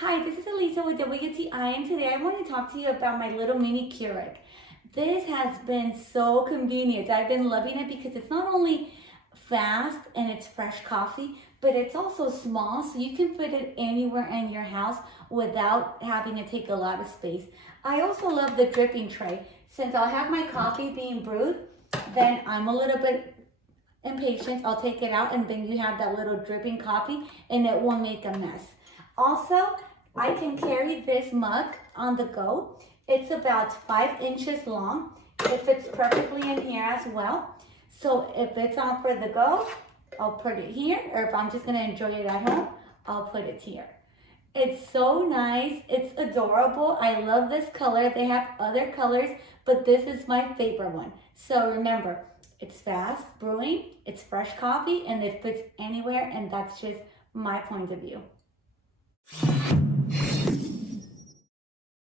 Hi, this is Elisa with WTI, and today I want to talk to you about my little mini Keurig. This has been so convenient. I've been loving it because it's not only fast and it's fresh coffee, but it's also small, so you can put it anywhere in your house without having to take a lot of space. I also love the dripping tray. Since I'll have my coffee being brewed, then I'm a little bit impatient. I'll take it out and then you have that little dripping coffee and it won't make a mess. Also, I can carry this mug on the go. It's about 5 inches long. It fits perfectly in here as well. So if it's on for the go, I'll put it here, or if I'm just gonna enjoy it at home, I'll put it here. It's so nice, it's adorable. I love this color. They have other colors, but this is my favorite one. So remember, it's fast brewing, it's fresh coffee, and it fits anywhere, and that's just my point of view.